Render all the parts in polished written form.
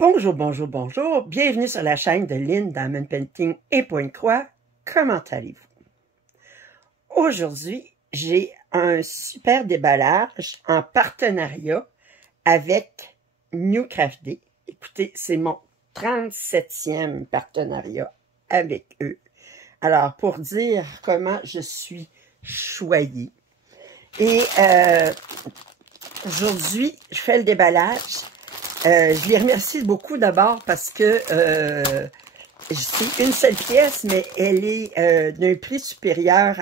Bonjour, bonjour, bonjour. Bienvenue sur la chaîne de Lynn Diamond Painting et Pointe-Croix. Comment allez-vous? Aujourd'hui, j'ai un super déballage en partenariat avec New Craft Day. Écoutez, c'est mon 37e partenariat avec eux. Alors, pour dire comment je suis choyée. Et aujourd'hui, je fais le déballage. Je les remercie beaucoup d'abord parce que c'est une seule pièce, mais elle est d'un prix supérieur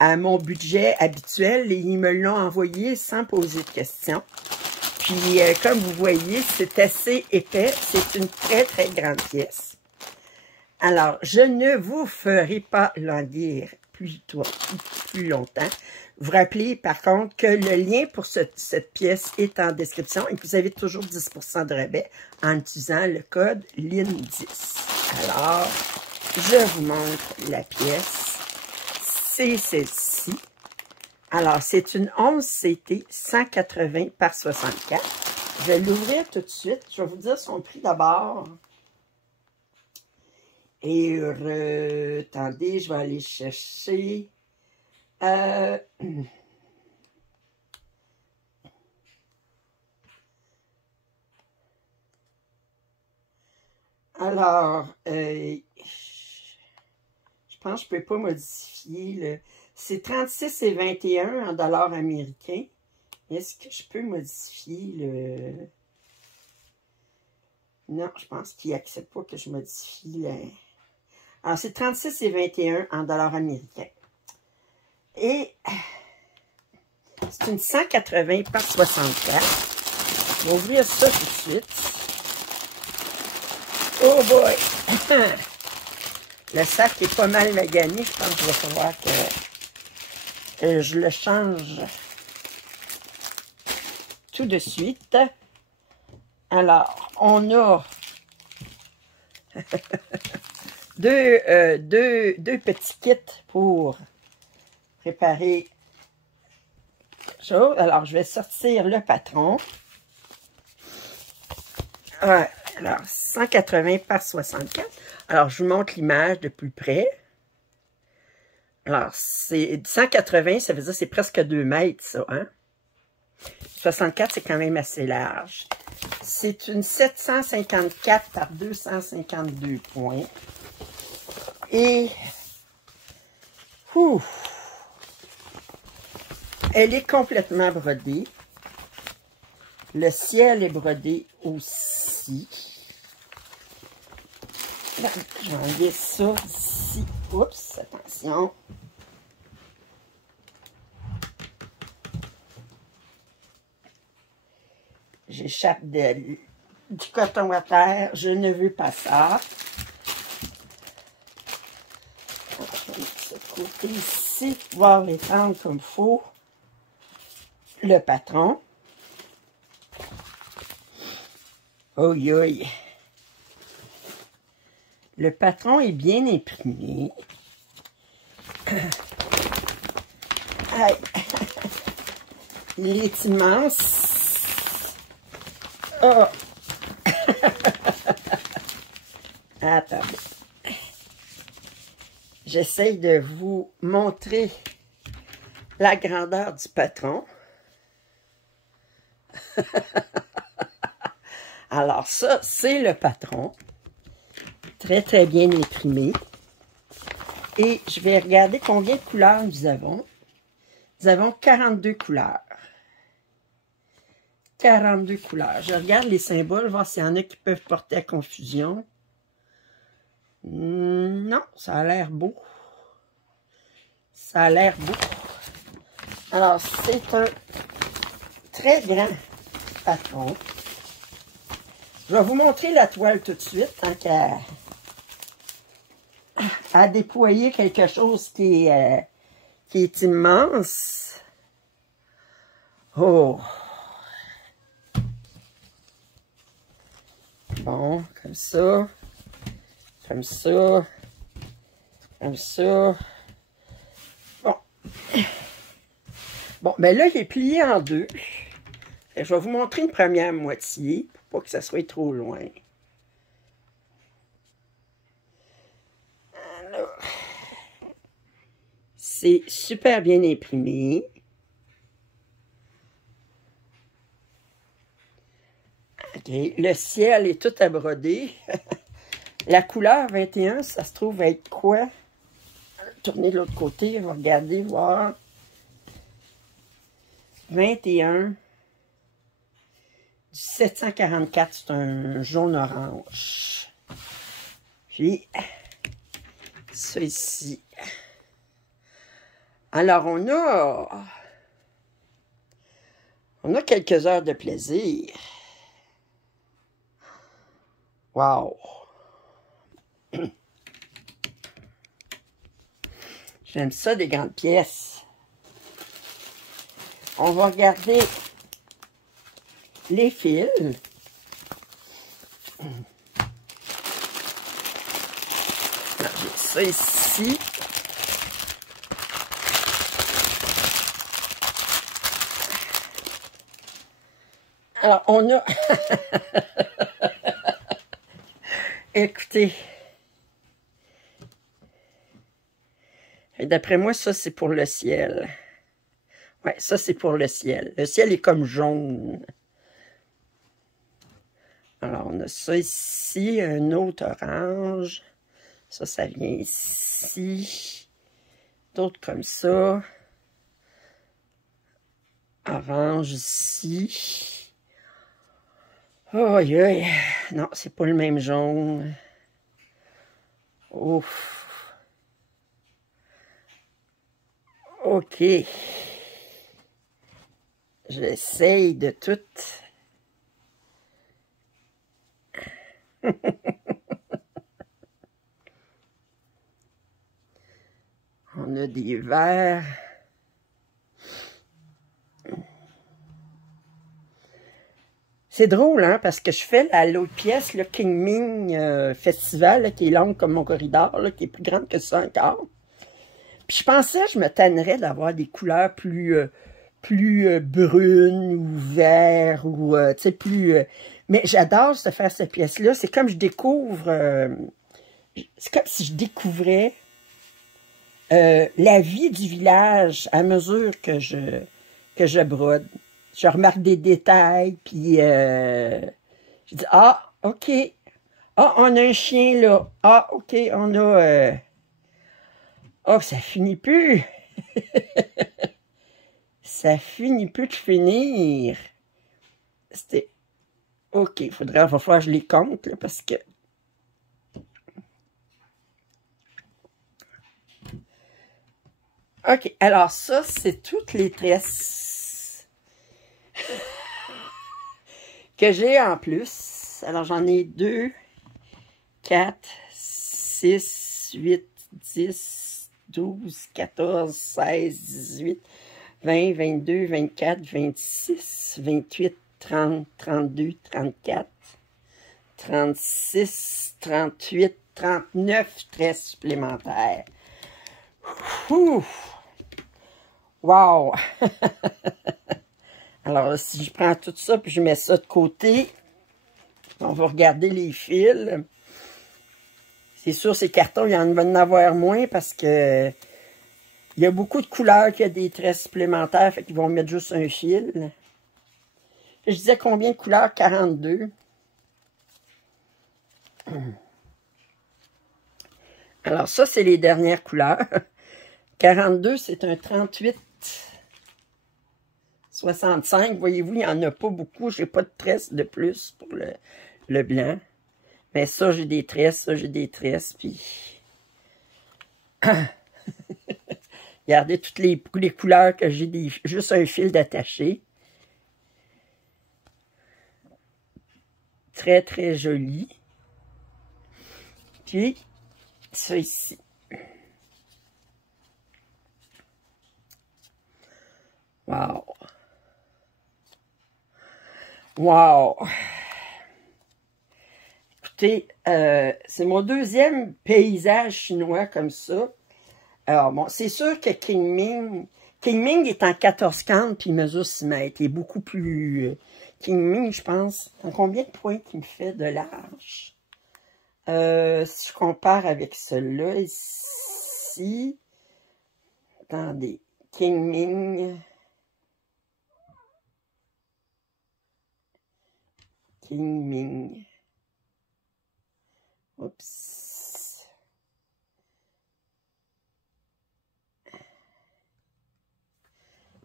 à mon budget habituel et ils me l'ont envoyé sans poser de questions. Puis, comme vous voyez, c'est assez épais. C'est une très, très grande pièce. Alors, je ne vous ferai pas languir plus longtemps. Vous rappelez par contre que le lien pour cette pièce est en description et que vous avez toujours 10% de rabais en utilisant le code LYN10. Alors, je vous montre la pièce. C'est celle-ci. Alors, c'est une 11 CT 180 par 64. Je vais l'ouvrir tout de suite. Je vais vous dire son prix d'abord. Et attendez, je vais aller chercher. Alors, je pense que je ne peux pas modifier. C'est 36 et 21 en dollars américains. Est-ce que je peux modifier le... Non, je pense qu'il n'accepte pas que je modifie le... Alors, c'est 36 et 21 en dollars américains. Et c'est une 180 par 64. Je vais ouvrir ça tout de suite. Oh boy! Le sac est pas mal magané. Je pense qu'il va falloir que je le change tout de suite. Alors, on a deux petits kits pour préparer chose. Alors, je vais sortir le patron. Ouais, alors, 180 par 64. Alors, je vous montre l'image de plus près. Alors, c'est 180, ça veut dire que c'est presque 2 mètres, ça, hein? 64, c'est quand même assez large. C'est une 754 par 252 points. Et... elle est complètement brodée. Le ciel est brodé aussi. Je vais enlever ça ici. Oups, attention. J'échappe du coton à terre. Je ne veux pas ça. Je vais mettre ce côté ici pour pouvoir l'étendre comme il faut. Le patron. Oi, oi. Le patron est bien imprimé. Aïe. Il est immense. Oh. Attendez. J'essaie de vous montrer la grandeur du patron. Alors ça, c'est le patron. Très, très bien imprimé. Et je vais regarder combien de couleurs nous avons. Nous avons 42 couleurs. 42 couleurs. Je regarde les symboles, voir s'il y en a qui peuvent porter à confusion. Non, ça a l'air beau. Ça a l'air beau. Alors, c'est un très grand patron. Je vais vous montrer la toile tout de suite, tant qu'à déployer quelque chose qui est immense. Oh! Bon, comme ça, comme ça, comme ça. Bon. Bon, ben là, il est plié en deux. Je vais vous montrer une première moitié, pour pas que ça soit trop loin. Alors, c'est super bien imprimé. OK, le ciel est tout à broder. La couleur 21, ça se trouve être quoi? Tourner de l'autre côté, on va regarder, voir. 21 du 744, c'est un jaune-orange. Puis, ça ici. Alors, on a quelques heures de plaisir. Wow! J'aime ça, des grandes pièces. On va regarder les fils. Alors, j'ai ça ici. Alors, on a... Écoutez. D'après moi, ça, c'est pour le ciel. Ouais, ça, c'est pour le ciel. Le ciel est comme jaune. Alors, on a ça ici, un autre orange. Ça vient ici. D'autres comme ça. Orange ici. Oh, aïe. Non, c'est pas le même jaune. Ouf. OK. J'essaye de tout. On a des verres. C'est drôle, hein, parce que je fais l'autre pièce, le King Ming Festival, là, qui est longue comme mon corridor, là, qui est plus grande que ça encore. Puis je pensais que je me tannerais d'avoir des couleurs plus brunes ou vert ou, tu sais, plus... mais j'adore de faire cette pièce-là. C'est comme je découvre... c'est comme si je découvrais la vie du village à mesure que je brode. Je remarque des détails, puis je dis, ah, OK. Ah, on a un chien là. Ah, OK, on a... oh, ça finit plus. Ça finit plus de finir. C'était... OK, il va falloir que je les compte, là, parce que... OK, alors ça, c'est toutes les tresses que j'ai en plus. Alors, j'en ai 2, 4, 6, 8, 10, 12, 14, 16, 18, 20, 22, 24, 26, 28, 30, 32, 34, 36, 38, 39 tresses supplémentaires. Ouh! Wow! Alors, si je prends tout ça puis je mets ça de côté, on va regarder les fils. C'est sûr, ces cartons, il y en va en avoir moins parce que il y a beaucoup de couleurs qui a des tresses supplémentaires, fait qu'ils vont mettre juste un fil. Je disais combien de couleurs? 42. Alors ça, c'est les dernières couleurs. 42, c'est un 38. 65, voyez-vous, il n'y en a pas beaucoup. Je n'ai pas de tresses de plus pour le blanc. Mais ça, j'ai des tresses, ça, j'ai des tresses, puis... Regardez toutes les couleurs que j'ai, juste un fil d'attaché. Très, très joli. Puis, ça ici. Wow! Wow! Écoutez, c'est mon deuxième paysage chinois comme ça. Alors, bon, c'est sûr que King Ming, King Ming est en 14,40 puis il mesure 6 mètres. Il est beaucoup plus... King Ming, je pense, en combien de points qu'il me fait de large? Si je compare avec celui-là ici... Attendez. King Ming... King Ming... Oups...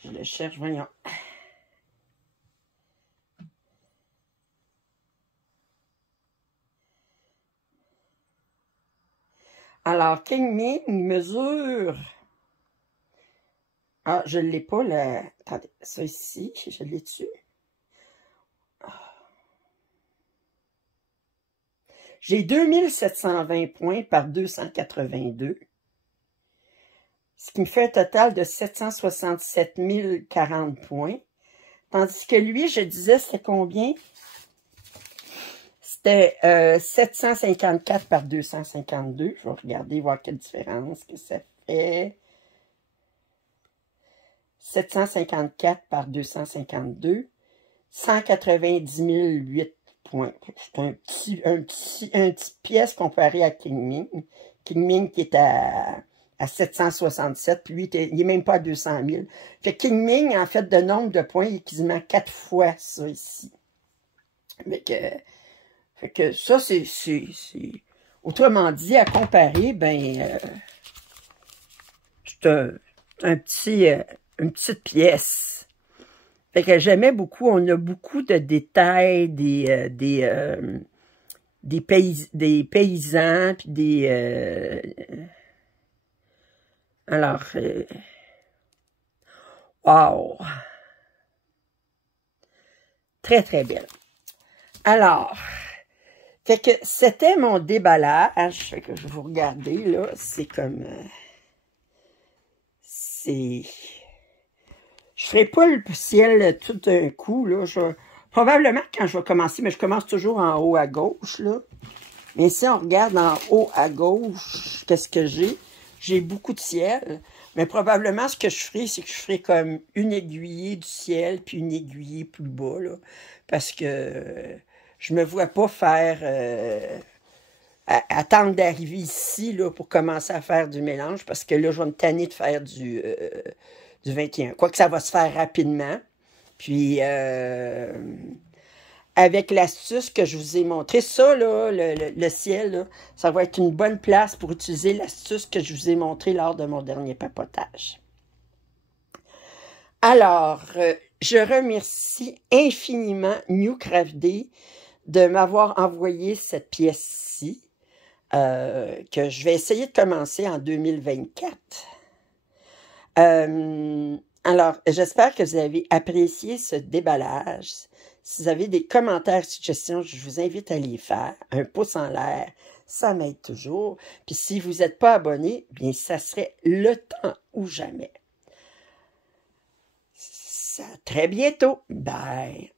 Je le cherche, voyons. Alors, King Ming mesure... Ah, je ne l'ai pas, là. Attendez, ça ici, je l'ai dessus. J'ai 2720 points par 282. Ce qui me fait un total de 767 040 points. Tandis que lui, je disais, c'était combien? C'était 754 par 252. Je vais regarder, voir quelle différence que ça fait. 754 par 252. 190 008 points. C'est un petit pièce comparé à King Ming. King Ming qui est à 767, puis lui, il n'est même pas à 200 000. Fait que King Ming, en fait, de nombre de points, il est quasiment 4 fois ça ici. Fait que ça, c'est... Autrement dit, à comparer, ben... c'est une petite pièce. Fait que j'aimais beaucoup. On a beaucoup de détails, des paysans, puis des... Alors, wow! Très, très belle. Alors, fait que c'était mon déballage. Fait que je vais vous regarder, là. C'est comme... c'est... Je ferai pas le ciel tout d'un coup, là. Probablement quand je vais commencer, mais je commence toujours en haut à gauche, là. Mais si on regarde en haut à gauche, qu'est-ce que j'ai? J'ai beaucoup de ciel. Mais probablement, ce que je ferai, c'est que je ferai comme une aiguillée du ciel, puis une aiguillée plus bas, là. Parce que je me vois pas faire... attendre d'arriver ici, là, pour commencer à faire du mélange. Parce que là, je vais me tanner de faire du 21. Quoique ça va se faire rapidement. Puis... avec l'astuce que je vous ai montrée, ça, là, le ciel, là, ça va être une bonne place pour utiliser l'astuce que je vous ai montrée lors de mon dernier papotage. Alors, je remercie infiniment New Craft Day de m'avoir envoyé cette pièce-ci, que je vais essayer de commencer en 2024. Alors, j'espère que vous avez apprécié ce déballage. Si vous avez des commentaires, suggestions, je vous invite à les faire. Un pouce en l'air, ça m'aide toujours. Puis si vous n'êtes pas abonné, bien, ça serait le temps ou jamais. À très bientôt. Bye.